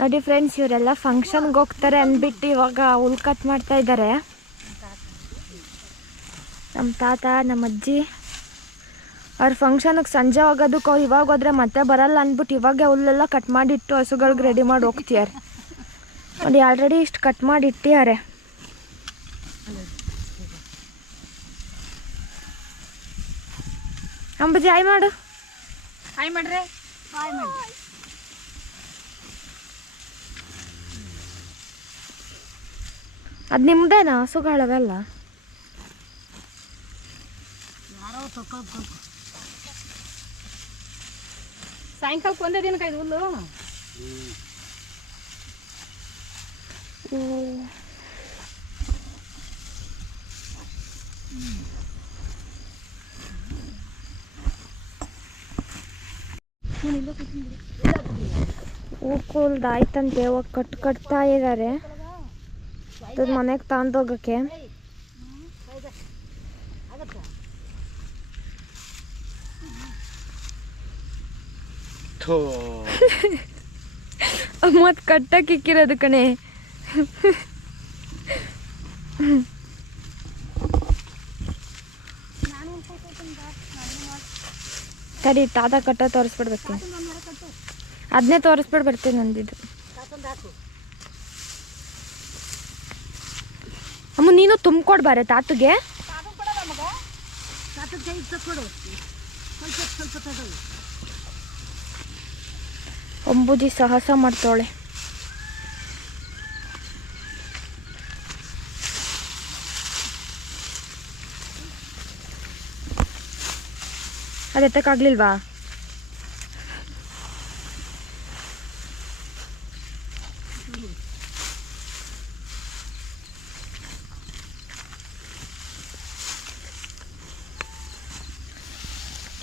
ನೋಡಿ ಫ್ರೆಂಡ್ಸ್, ಇವರೆಲ್ಲ ಫಂಕ್ಷನ್ಗೆ ಹೋಗ್ತಾರೆ ಅಂದ್ಬಿಟ್ಟು ಇವಾಗ ಹುಲ್ ಕಟ್ ಮಾಡ್ತಾ ಇದ್ದಾರೆ. ನಮ್ಮ ತಾತ, ನಮ್ಮ ಅಜ್ಜಿ ಅವ್ರ ಫಂಕ್ಷನ್ಗೆ ಸಂಜೆ ಹೋಗೋದಕ್ಕೆ ಅವ್ರು ಇವಾಗ ಹೋದ್ರೆ ಮತ್ತೆ ಬರಲ್ಲ ಅಂದ್ಬಿಟ್ಟು ಇವಾಗೆ ಹುಲ್ಲೆಲ್ಲ ಕಟ್ ಮಾಡಿಟ್ಟು ಹಸುಗಳಿಗೆ ರೆಡಿ ಮಾಡಿ ಹೋಗ್ತಿದ್ದಾರೆ. ನೋಡಿ ಆಲ್ರೆಡಿ ಇಷ್ಟು ಕಟ್ ಮಾಡಿ ಇಟ್ಟಿದ್ದಾರೆ. ಅಂಬುಜಿ ಹಾಯ್ ಮಾಡು. ಹಾಯ್ ಮಾಡ್ರೆ. ಹಾಯ್ ಮಾಡಿ. ಅದು ನಿಮ್ದೇನಾ ಹಸುಗಳವೆಲ್ಲ? ಸಾಯಂಕಾಲಕ್ಕೆ ಒಂದೇ ದಿನಕ್ಕೆ ಇದು ಹುಲ್ಲು. ಹೂಕುಲ್ದಾಯ್ತಂತೆ, ಇವಾಗ ಕಟ್ತಾ ಇದ್ದಾರೆ ಮನೆಗೆ ತಗೊಂಡೋಗಕ್ಕೆ. ಮತ್ ಕಟ್ಟಕ್ಕೆ ಇಕ್ಕಿರೋದು ಕಣೆ. ಸರಿ, ತಾತ ಕಟ್ಟ ತೋರಿಸ್ಬಿಡ್ಬೇಕು. ಅದನ್ನೇ ತೋರಿಸ್ಬಿಡ್ ಬರ್ತೀನಿ ನಂದಿದ್ದು. ಅಮ್ಮ ನೀನು ತುಂಬ್ಕೊಡ್ಬಾರೆ ತಾತಗೆ. ಅಂಬುಜಿ ಸಾಹಸ ಮಾಡ್ತಾವಳೆ. ಅದೆತ್ತಕ್ಕಾಗ್ಲಿಲ್ವಾ?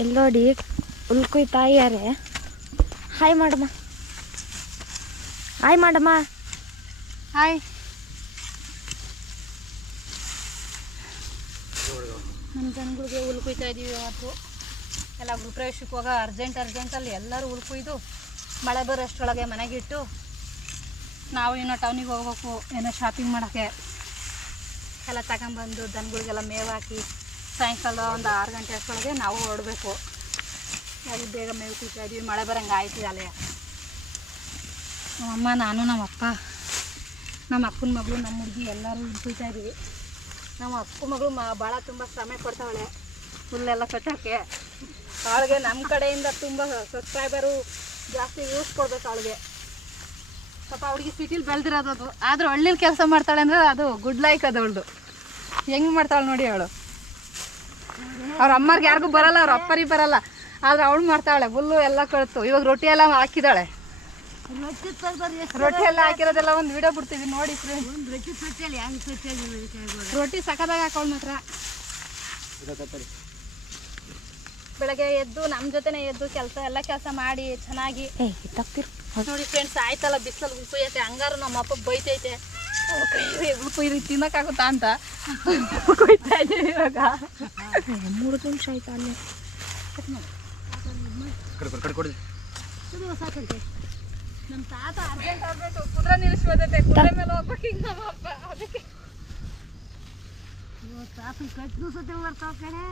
ಎಲ್ಲೋಡಿ ಹುಲ್ ಕುಯ್ತಾ ಇದ್ದಾರೆ. ಹಾಯ್ ಮಾಡಮ್ಮ, ಹಾಯ್ ಮಾಡಮ್ಮ. ಹಾಯ್. ನಮ್ಮ ಜನಗಳಿಗೆ ಹುಲ್ ಕುಯ್ತಾ ಇದ್ದೀವಿ. ಇವತ್ತು ಎಲ್ಲ ಗೃಹಪ್ರವೇಶಕ್ಕೆ ಹೋಗೋ ಅರ್ಜೆಂಟಲ್ಲಿ ಎಲ್ಲರೂ ಹುಲ್ ಕುಯ್ದು ಮಳೆ ಬರೋಷ್ಟರೊಳಗೆ ಮನೆಗಿಟ್ಟು ನಾವು ಇನ್ನೂ ಟೌನಿಗೆ ಹೋಗ್ಬೇಕು, ಏನೋ ಶಾಪಿಂಗ್ ಮಾಡೋಕ್ಕೆ. ಎಲ್ಲ ತಗೊಂಬಂದು ದನಗಳಿಗೆಲ್ಲ ಮೇವು ಹಾಕಿ ಸಾಯಂಕಾಲ ಒಂದು 6 ಗಂಟೆ ಅಷ್ಟರೊಳಗೆ ನಾವು ಹೊರಡಬೇಕು. ಅಲ್ಲಿ ಬೇಗ ಮೇವು ಕುಯ್ತಾ ಇದ್ದೀವಿ. ಮಳೆ ಬರೋಂಗೆ ಆಯ್ತಿದೆ ಅಲ್ಲೇ. ನಮ್ಮಮ್ಮ, ನಾನು, ನಮ್ಮಪ್ಪ, ನಮ್ಮ ಅಕ್ಕನ ಮಗಳು, ನಮ್ಮ ಹುಡುಗಿ ಎಲ್ಲರೂ ಕುಯ್ತಾ ಇದ್ದೀವಿ. ನಮ್ಮ ಅಕ್ಕ ಮಗಳು ಭಾಳ ತುಂಬ ಶ್ರಮ ಕೊಡ್ತಾವಳೆ ಹುಲ್ಲೆಲ್ಲ ಕಟ್ಟೋಕ್ಕೆ. ಅವಳಿಗೆ ನಮ್ಮ ಕಡೆಯಿಂದ ತುಂಬ ಸಬ್ಸ್ಕ್ರೈಬರು ಜಾಸ್ತಿ ಯೂಸ್ ಕೊಡ್ಬೇಕು ಅವಳಿಗೆ. ಪಾಪ ಅವಳಿಗೆ ಸಿಟಿಲಿ ಬೆಳೆದಿರೋದು ಅದು, ಆದರೂ ಹಳ್ಳಿಲಿ ಕೆಲಸ ಮಾಡ್ತಾಳೆ ಅಂದರೆ ಅದು ಗುಡ್ ಲೈಕ್ ಅದು. ಅವಳು ಹೆಂಗೆ ಮಾಡ್ತಾಳೆ ನೋಡಿ ಅವಳು. ಅವ್ರ ಅಮ್ಮರ್ಗೆ ಯಾರಿಗೂ ಬರಲ್ಲ, ಅವ್ರ ಅಪ್ಪರಿಗೆ ಬರಲ್ಲ, ಆದ್ರೆ ಅವಳು ಮಾಡ್ತಾಳೆ. ಹುಲ್ಲು ಎಲ್ಲ ಕಳಿತು. ಇವಾಗ ರೊಟ್ಟಿ ಎಲ್ಲ ಹಾಕಿದಾಳೆ. ರೊಟ್ಟಿ ಎಲ್ಲ ಹಾಕಿರೋದೆಲ್ಲ ಒಂದು ವಿಡಿಯೋ ಬಿಡ್ತೀವಿ ನೋಡಿ. ರೊಟ್ಟಿ ಸಖತ್ತಾಗಿ ಹಾಕೋಳು ಮಾತ್ರ. ಬೆಳಗ್ಗೆ ಎದ್ದು ನಮ್ಮ ಜೊತೆನೇ ಎದ್ದು ಎಲ್ಲ ಕೆಲಸ ಮಾಡಿ ಚೆನ್ನಾಗಿ ನೋಡಿ ಫ್ರೆಂಡ್ಸ್. ಆಯ್ತಲ್ಲ ಬಿಸಿಲಲ್ಲಿ ಉಳ್ಕೊಯ್ಯೈತೆ, ಹಂಗಾರು ನಮ್ಮ ಅಪ್ಪ ಬೈತೈತೆ ಉಳ್ಕೊಯ್ದು ತಿನ್ನಕ್ಕಾಗುತ್ತಾ ಅಂತ ಕೊಯ್ತಾ ಇದ್ದೀವಿ ಇವಾಗ. 3 ನಿಮಿಷ ಆಯ್ತಾ ಅಲ್ಲೇ. ನಮ್ಮ ತಾತ ಅರ್ಜೆಂಟ್ ಆಗ್ಬೇಕು, ಕುದುರೆ ನಿಲ್ಲಿಸ್ಬೋದೈತೆ, ಕುದುರೆ ಮೇಲೆ ಹೋಗ್ಬೇಕು ಹಿಂಗೆ ನಮ್ಮ ಅಪ್ಪ. ಅದಕ್ಕೆ ತಾತನ ಕಟ್ಟು ಸತೆ ಬರ್ತಾವ ಕಡೆ.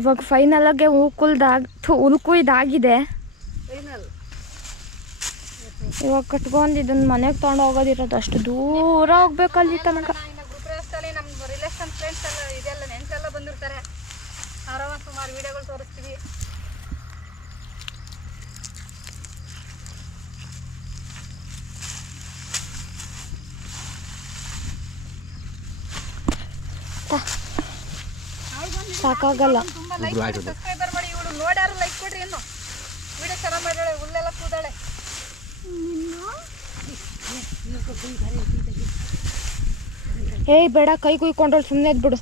ಇವಾಗ ಫೈನಲ್ ಆಗಿ ಹುಲ್ ಕುಯ್ದಾಗಿದೆ. ಇವಾಗ ಕಟ್ಕೊಂಡು ಇದನ್ನ ಮನೆಗೆ ತೊಗೊಂಡು ಹೋಗೋದಿರೋದು. ಅಷ್ಟು ದೂರ ಹೋಗ್ಬೇಕು ಅಲ್ಲಿ ತನಕ. ಗೃಹಪ್ರವೇಶದಲ್ಲಿ ನಮ್ಮ ರಿಲೇಷನ್ ಫ್ರೆಂಡ್ಸ್ ಎಲ್ಲ ಇದೆಲ್ಲ ನೆಂಟೆಲ್ಲ ಬಂದಿರ್ತಾರೆ. ಅವರವ ಸುಮಾರು ವಿಡಿಯೋಗಳು ತೋರಿಸ್ತೀವಿ. ಸಾಕಾಗಲ್ಲ. ಸಬ್ಸ್ಕ್ರೈಬರ್ ಮಾಡಿ. ಇವಳು ನೋಡ್ಯಾರು ಲೈಕ್ ಕೊಡ್ರಿ. ಇನ್ನು ವಿಡಿಯೋ ಚೆನ್ನಾಗಿ ಮಾಡ್ಯಾಳೆ, ಹುಲ್ಲೆಲ್ಲ ಕೂದಾಳೆ. ಏಯ್ ಬೇಡ, ಕೈ ಕುಯ್ಕೊಂಡ್ರು ಸುಮ್ಮನೆ ಇದ್ಬಿಡು.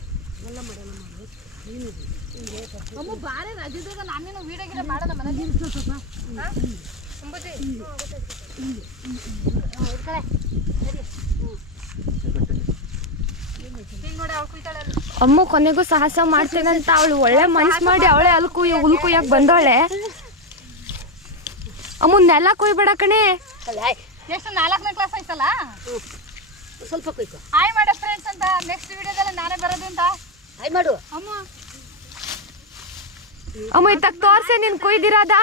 ಅಮ್ಮ ಬಾರೆ ರಜದಾಗ ನಾನೇನು ವಿಡಿಯೋ ಗಿಡ ಮಾಡೋಣ ಮನೇಲಿ. ಈಗ ನೋಡಿ ಅವ್ಳು ಕುಯ್ತಾಳೆ ಅಲ್ಲಿ. ಅಮ್ಮ ಕೊನೆಗೂ ಸಾಹಸ ಮಾಡ್ತೇನಂತ ಅವಳು ಒಳ್ಳೆ ಮನ್ಸು ಮಾಡಿ ಅವಳೆ ಅಲ್ಲಿ ಹುಲ್ ಕುಯ್ಯಕ್ಕೆ ಬಂದವಳೆ. ಅಮ್ಮ ನೆಲ ಕುಯ್ಬೇಡ ಕಣೆ. ಎಷ್ಟು 4ನೇ ಕ್ಲಾಸ್ ಆಯ್ತಲ್ಲ. ಸ್ವಲ್ಪ ಕುಯ್ಕೊ. ಹಾಯ್ ಮಾಡ ಫ್ರೆಂಡ್ಸ್ ಅಂತ. ನೆಕ್ಸ್ಟ್ ವಿಡಿಯೋದಲ್ಲಿ ನಾನೇ ಬರೋದು ಅಂತ. ಹಾಯ್ ಮಾಡು. ಅಮ್ಮ ಅಮ್ಮ ಇತ್ತಾಗ ತೋರ್ಸೆ ನೀನು ಕುಯ್ದಿರೋದ.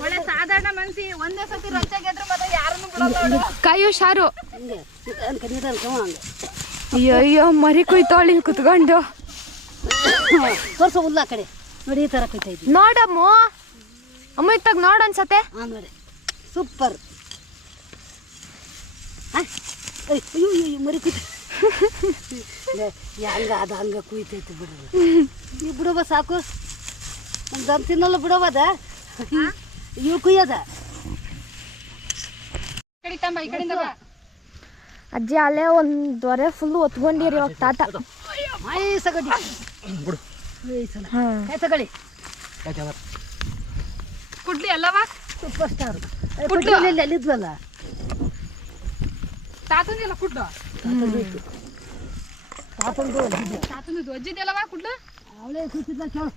ಒಳ್ಳೆ ಸಾಧಾರಣ ಮನ್ಸಿ. ಒಂದೇ ಸತಿ ರೊಚ್ಚಾಗಿದ್ರು ಮತ್ತೆ ಯಾರನ್ನು ಬಿಡಲ್ಲ ಅವಳು. ಕಾಯು ಶಾರು. ಹಿಂಗೆ ನೀರು ಅನ್ಕೋ ಹಂಗೆ ಅಯ್ಯೋ ಮರಿ ಕುಯ್ತೋಳಿ ಕುತ್ಕೊಂಡು. ತೋರ್ಸೋ ಹುಲ್ಲ ಆ ಕಡೆ ನೋಡಿ, ಈ ಥರ ಕುಯ್ತಾ ಇದ್ವಿ. ನೋಡಮ್ಮ ಅಮ್ಮ ಇತ್ತಾಗ ನೋಡ ಅನ್ಸತ್ತೆ. ಹಾಂ ನೋಡಿ, ಸೂಪರ್. ಅಯ್ಯೋ ಅಯ್ಯೋ ಮರಿ ಕುಯ್ತ ಹಂಗ ಅದು ಹಂಗೆ ಕುಯ್ತೈತಿ ಬಿಡೋದು. ನೀವು ಬಿಡೋಬ ಸಾಕು. ನಮ್ಮ ದಮ್ ತಿನ್ನಲ್ಲ ಬಿಡೋಬದ ಇವು ಕುಯ್ಯೋದ. ಕಡಿತಮ್ಮ ಈ ಕಡೆಯಿಂದ ಬಾ. ಅಜ್ಜಿ ಅಲ್ಲೇ ಒಂದು ದೊರೆ ಫುಲ್ಲು ಒತ್ಕೊಂಡಿರಿ ಇವಾಗ ತಾತ. ಸಗಡಿ ಹಾಂ ತಗೊಳ್ಳಿ. ಕುಡ್ಲಿ ಅಲ್ಲವಾ ಸೂಪರ್ ಸ್ಟಾರ್. ಕುಡ್ಲು. ಅಲ್ಲಿದ್ವಲ್ಲ ತಾತಂದಿಲ್ಲ ಕುಡ್ಲು. ತಾತಂದು ತಾತಂದು ಅಜ್ಜಿದೆಲ್ಲವಾ ಕುಡ್ಲು. ಅವಳೇ ಕುಯ್ತಿದ್ದ ಕೇಳು.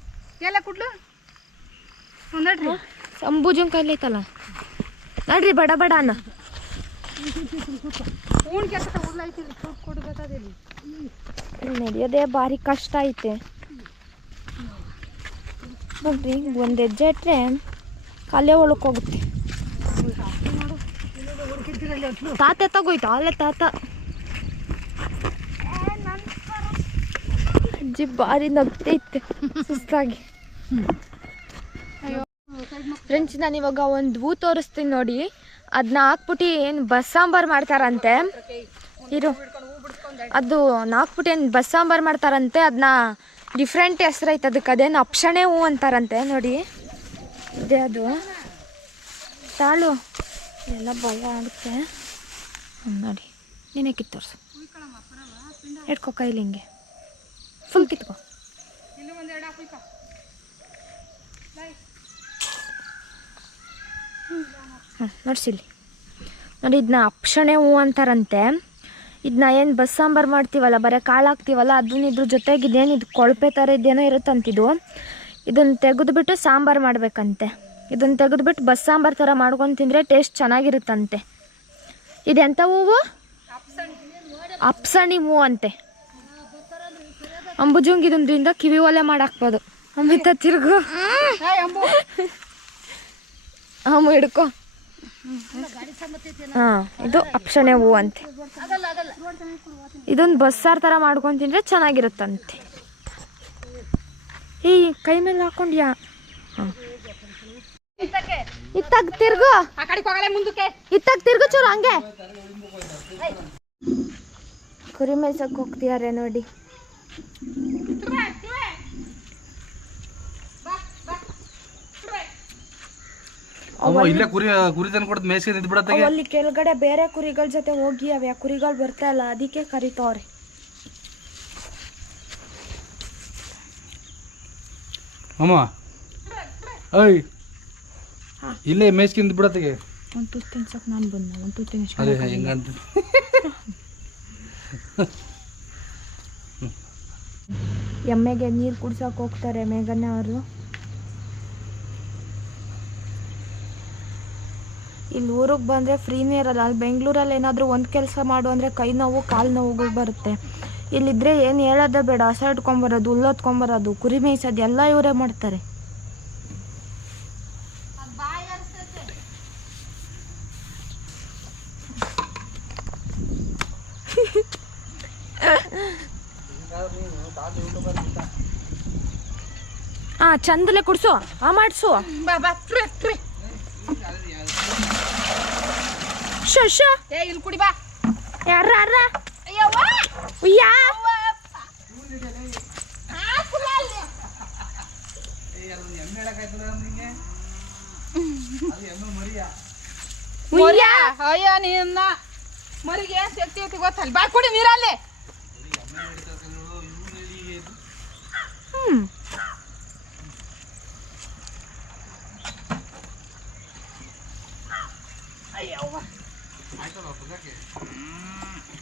ಎಲ್ಲ ಕುಡ್ಲು ನೋಡ್ರಿ. ಅಂಬುಜನ್ ಕೈಲಿ ಐತಲ್ಲ ನೋಡ್ರಿ ಬಡ ಬಡ ಅನ್ನ. ಹೂಣ್ ಕೆಲಸ ಹುಲ್ಲ ಐತಿ ಕೊಡ್ಬೇಕಾದಿಲ್ಲ. ನಡೆಯೋದೇ ಭಾರಿ ಕಷ್ಟ ಐತೆ ನೋಡ್ರಿ. ಒಂದು ಹೆಜ್ಜೆ ಇಟ್ಟರೆ ಕಾಲೇ ಒಳಕ್ಕೆ ಹೋಗುತ್ತೆ. ತಾತ ತಗೋಯ್ತು ಅಲ್ಲೇ ತಾತ. ಅಜ್ಜಿ ಭಾರಿ ನಗ್ತೈತೆ ಸುಸ್ತಾಗಿ. ಫ್ರೆಂಡ್ಸ್ ನಾನು ಇವಾಗ ಒಂದು ಹೂ ತೋರಿಸ್ತೀನಿ ನೋಡಿ. ಅದನ್ನ ಹಾಕ್ಬಿಟ್ಟು ಏನು ಬಸ್ ಸಾಂಬಾರು ಮಾಡ್ತಾರಂತೆ. ಇರು ಅದು ಹಾಕ್ಬಿಟ್ಟು ಏನು ಬಸ್ ಸಾಂಬಾರು ಮಾಡ್ತಾರಂತೆ. ಅದನ್ನ ಡಿಫ್ರೆಂಟ್ ಹೆಸ್ರು ಐತೆ ಅದಕ್ಕೆ. ಅದೇನು ಅಪ್ಷಣೆ ಹೂ ಅಂತಾರಂತೆ ನೋಡಿ. ಇದೆ ಅದು ತಾಳು ಎಲ್ಲ ಭಯ ಆಗುತ್ತೆ ನೋಡಿ. ನೀನೇ ಕಿತ್ತೋರ್ಸು. ಇಟ್ಕೊ ಕೈಲಿ ಹಿಂಗೆ ಫುಲ್ ಕಿತ್ಕೊ. ನೋಡ್ಸಿಲ್ಲಿ ನೋಡಿ. ಇದನ್ನ ಅಪ್ಷಣೆ ಹೂ ಅಂತಾರಂತೆ. ಇದನ್ನ ಏನು ಬಸ್ ಸಾಂಬಾರು ಮಾಡ್ತೀವಲ್ಲ, ಬರೀ ಕಾಳು ಹಾಕ್ತೀವಲ್ಲ, ಅದನ್ನ ಇದ್ರ ಜೊತೆಗೆ ಇದೇನು ಇದು ಕೊಳಪೆ ಥರ ಇದೇನೋ ಇರುತ್ತಂತಿದು. ಇದನ್ನು ತೆಗೆದುಬಿಟ್ಟು ಸಾಂಬಾರು ಮಾಡಬೇಕಂತೆ. ಇದನ್ನು ತೆಗೆದುಬಿಟ್ಟು ಬಸ್ ಸಾಂಬಾರು ಥರ ಮಾಡ್ಕೊಂಡು ತಿಂದರೆ ಟೇಸ್ಟ್ ಚೆನ್ನಾಗಿರುತ್ತಂತೆ. ಇದೆಂಥ ಹೂವು? ಅಪ್ಸಣಿ ಹೂ ಅಂತೆ. ಅಂಬುಜುಂಗ್ ಇದರಿಂದ ಕಿವಿ ಒಲೆ ಮಾಡಾಕ್ಬೋದು. ಅಮಿತ ತಿರುಗು. ಅಮ್ಮ ಹಿಡ್ಕೊ. ಹಾಂ ಇದು ಅಪ್ಸಣೆ ಹೂ ಅಂತೆ. ಇದೊಂದು ಬಸ್ಸಾರು ಥರ ಮಾಡ್ಕೊಂಡು ತಿಂದರೆ ಚೆನ್ನಾಗಿರುತ್ತಂತೆ. ಈ ಕೈ ಮೇಲೆ ಹಾಕೊಂಡ್ಯಾ? ಹಾಂ ಇತ್ತಾಗ ತಿರ್ಗು. ಇತ್ತಾಗ ತಿರ್ಗು ಚೂರು ಹಂಗೆ. ಕುರಿ ಮೇಯ್ಸಕ್ಕೆ ಹೋಗ್ತಿದ್ದಾರೆ ನೋಡಿ. ಇಲ್ಲೇ ಕುರಿ ತಂದು ಕೊಡ್ದು ಮೇಯ್ಸ್ಕೊಂಡು ಇದ್ಬಿಡತ್ತೆ. ಅಲ್ಲಿ ಕೆಳಗಡೆ ಬೇರೆ ಕುರಿಗಳ ಜೊತೆ ಹೋಗಿ ಅವೆ ಕುರಿಗಳು ಬರ್ತಾ ಇಲ್ಲ, ಅದಕ್ಕೆ ಕರಿತವ್ರೆ. ಅಮ್ಮ ಅಯ್ಯ ಇಲ್ಲೇ ಮೇಯ್ಸ್ಕೊಂಡು ಬಿಡತ್ತೆಗೆ. ಒಂದು ತುತ್ತು ತಿನ್ಸಕ್ಕೆ ನಾನು ಬಂದೆ. ಒಂದು ತುತ್ತು ತಿನ್ಸ ಅದೇ ಹೆಂಗಂತ ಎಮ್ಮೆಗೆ ನೀರು ಕುಡ್ಸಕ್ಕೆ ಹೋಗ್ತಾರೆ ಮೇಘನ ಅವರು. ಇಲ್ಲಿ ಊರಿಗೆ ಬಂದರೆ ಫ್ರೀನೇ ಇರಲ್ಲ. ಅಲ್ಲಿ ಬೆಂಗಳೂರಲ್ಲಿ ಏನಾದರೂ ಒಂದು ಕೆಲಸ ಮಾಡು ಅಂದರೆ ಕೈ ನೋವು ಕಾಲು ನೋವುಗಳು ಬರುತ್ತೆ. ಇಲ್ಲಿದ್ದರೆ ಏನು ಹೇಳೋದೇ ಬೇಡ. ಹಸ ಇಟ್ಕೊಂಬರೋದು, ಹುಲ್ಲೊತ್ಕೊಂಬರೋದು, ಕುರಿ ಮೇಯ್ಸೋದು ಎಲ್ಲ ಇವರೇ ಮಾಡ್ತಾರೆ. ಹಾಂ ಚಂದಲೆ ಕುಡ್ಸು. ಮಾಡಿಸು. ಶಶ ಇಲ್ಲಿ ಕುಡಿ ಬಾ. ಯಾರ ಅಯ್ಯ ನಿನ್ನ ಮರಿಗೆ ಏನ್ ಶಕ್ತಿ ಐತಿ ಗೊತ್ತಲ್ಲ. ಬಾ ಕುಡಿ ನೀರಲ್ಲಿ.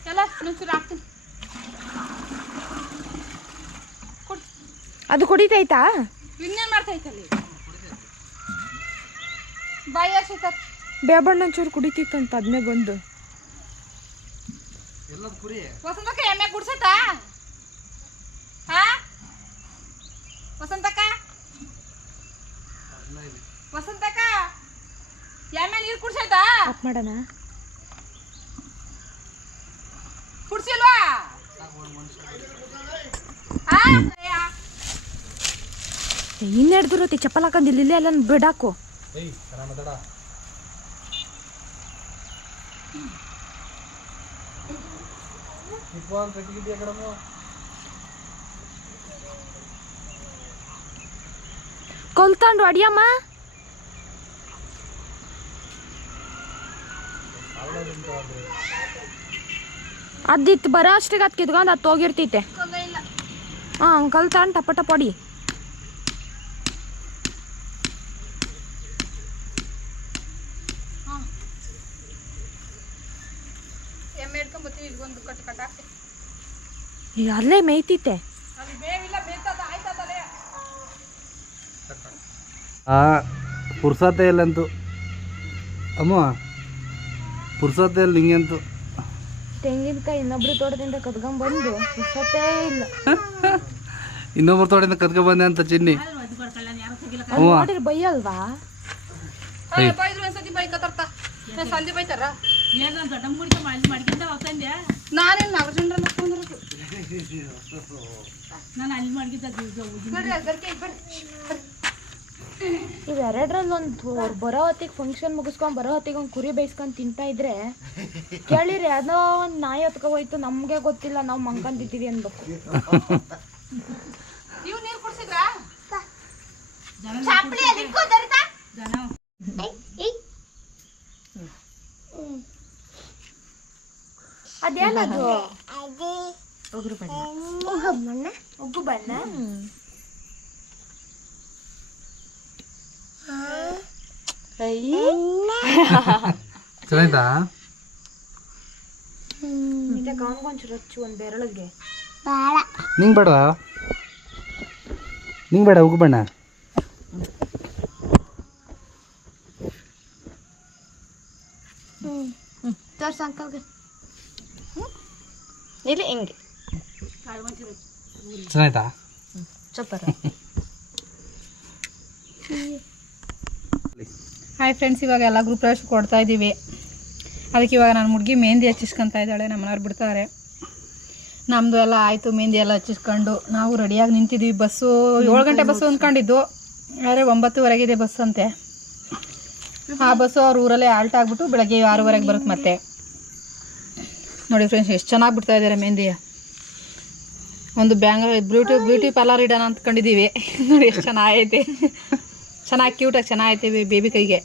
ಎಲ್ಲ ಇನ್ನೊಂಚೂರು ಹಾಕ್ತೀನಿ. ಅದು ಕುಡಿತೈತಾ? ಇನ್ನೇನು ಮಾಡ್ತೈತಲ್ಲಿ ಬಾಯಿ ಹಸಿತ ಬೇಬಣ್ಣ ಒಂಚೂರು ಕುಡಿತೈತಂತ ಅದನ್ನೇ ಬಂದು. ವಸಂತಕ್ಕ ಎಮ್ಮೆ ಕುಡ್ಸೈತಾ? ಹಾ ವಸಂತಕ್ಕ ವಸಂತಕ್ಕ ಎಮ್ಮೆ ನೀರು ಕುಡ್ಸೈತಾ? ಆಫ್ ಮಾಡೋಣ. ಕುಡ್ಸಿಲ್ವಾ? ಇನ್ನೆಡ್ದಿರತ್ತೆ ಚಪ್ಪಲ್ ಹಾಕೊಂಡು ಇಲ್ಲಿ ಎಲ್ಲ ಬಿಡಾಕು. ಕೊಲ್ತಾಂಡು ಅಡಿಯಮ್ಮ. ಅದಿತ್ತು ಬರೋ ಅಷ್ಟಿಗೆ ಅದು ಕಿತ್ಕೊಂಡು ಅದು ಹೋಗಿರ್ತೈತೆ. ಹಾಂ ಕಲ್ತಾಂಡು ಟಪ ಟಪ ಹೊಡಿ. ಎಮ್ಮೆ ಹಿಡ್ಕೊಂಬತ್ತೀವಿ ಇದೊಂದು ಕಟ್ಟು ಕಟ್ಟಾಕ್ತಿ. ಅಲ್ಲೇ ಮೇಯ್ತೈತೆ. ಅಲ್ಲಿ ಬೇವಿಲ್ಲ ಬೇಯ್ತದ ಆಯ್ತದಲ್ಲೇ. ಪುರ್ಸತೆ ಇಲ್ಲಂತೂ ಅಮ್ಮ, ಪುರ್ಸತೆ ಇಲ್ಲ ಹಿಂಗಂತೂ. ತೆಂಗಿನಕಾಯಿ ಇನ್ನೊಬ್ರು ತೋಟದಿಂದ ಕದ್ಕೊಂಡ್ಬಂದು ಪುರ್ಸತ್ತೇ ಇಲ್ಲ. ಇನ್ನೊಬ್ರು ತೋಟದಿಂದ ಕದ್ಕೊಂಡ್ ಬಂದೆ ಅಂತ ಚಿನ್ನಿ. ನೋಡಿರಿ ಬೈಯಲ್ವಾ? ಬೈದ್ರು ಒಂದ್ಸತಿ ಬೈಕತ್ತಾರ ಸಂಜೆ ಬೈತಾರ. ನಾನೇನು ನಾಗಚಂದ್ರ ಇವೆರಡರಲ್ಲಿ ಒಂದು ಬರೋ ಹೊತ್ತಿಗೆ ಫಂಕ್ಷನ್ ಮುಗಿಸ್ಕೊಂಡು ಬರೋ ಹೊತ್ತಿಗೆ ಒಂದು ಕುರಿ ಬೇಯಿಸ್ಕೊಂಡು ತಿಂತಾ ಇದ್ರೆ ಕೇಳಿರಿ ಅದೋ ಒಂದು ನಾಯಿ ಹೊತ್ಕೊ ಹೋಯ್ತು ನಮಗೆ ಗೊತ್ತಿಲ್ಲ, ನಾವು ಮಂಕಂದಿದ್ದೀವಿ ಅನ್ಬೇಕು. ನೀವು ನೀರು ಕುಡ್ಸಿದ್ರಾ? ಅದೇನದು? ಉಗುರು ಬಣ್ಣ. ಉಗ್ಗು ಬಣ್ಣ. ಚೆನ್ನಾಯ್ತಾ? ಕಾಣ್ಕೊಂಚೂರು ಹಚ್ಚು ಒಂದು ಬೆರಳಿಗೆ. ನಿಂಗೆ ಬೇಡ, ನಿಂಗೆ ಬೇಡ ಉಗು ಬಣ್ಣ. ತೋರ್ಸು ಅಂಕಲ್ಗೆ. ಇಲ್ಲಿ ಹಿಂಗೆ ಚೆನ್ನಾಯ್ತಾ? ಚಪ್ಪರ. ಹಾಯ್ ಫ್ರೆಂಡ್ಸ್, ಇವಾಗ ಎಲ್ಲ ಗ್ರೂಪ್ ಪ್ರವೇಶ ಕೊಡ್ತಾ ಇದ್ದೀವಿ. ಅದಕ್ಕೆ ಇವಾಗ ನಾನು ಹುಡುಗಿ ಮೆಹಂದಿ ಹಚ್ಚಿಸ್ಕೊತಾ ಇದ್ದಾಳೆ. ನಮ್ಮನೆಯವ್ರು ಬಿಡ್ತಾರೆ. ನಮ್ಮದು ಎಲ್ಲ ಆಯಿತು, ಮೆಹಂದಿ ಎಲ್ಲ ಹಚ್ಚಿಸ್ಕೊಂಡು ನಾವು ರೆಡಿಯಾಗಿ ನಿಂತಿದ್ವಿ. ಬಸ್ಸು 7 ಗಂಟೆ ಬಸ್ಸು ಅಂದ್ಕೊಂಡಿದ್ದು, ಆದರೆ 9:15 ಬಸ್ ಅಂತೆ. ಆ ಬಸ್ಸು ಅವ್ರ ಊರಲ್ಲೇ ಆಲ್ಟ್ ಆಗಿಬಿಟ್ಟು ಬೆಳಗ್ಗೆ 6:15 ಬರುತ್ತೆ ಮತ್ತೆ. ನೋಡಿ ಫ್ರೆಂಡ್ಸ್, ಎಷ್ಟು ಚೆನ್ನಾಗಿ ಬಿಡ್ತಾ ಇದ್ದಾರೆ ಮೆಹಂದಿ. ಒಂದು ಬ್ಯೂಟಿ ಪಾರ್ಲರ್ ಇಡೋಣ ಅಂದ್ಕೊಂಡಿದ್ದೀವಿ. ನೋಡಿ ಎಷ್ಟು ಚೆನ್ನಾಗೈತೆ, ಚೆನ್ನಾಗಿ ಕ್ಯೂಟಾಗಿ ಚೆನ್ನಾಗೈತೆ ಬೇಬಿ ಕೈಗೆ.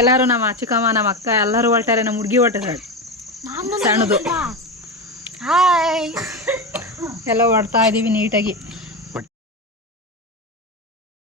ಎಲ್ಲರೂ ನಮ್ಮ ಚಿಕ್ಕಮ್ಮ, ನಮ್ಮ ಅಕ್ಕ ಎಲ್ಲರೂ ಹೊರಟಾರೆ. ನಮ್ಮ ಹುಡುಗಿ ಹೊರಟಾರೆ ಸಣ್ಣದು. ಹಾಯ್ ಎಲ್ಲ ಹೊಡ್ತಾ ಇದ್ದೀವಿ ನೀಟಾಗಿ.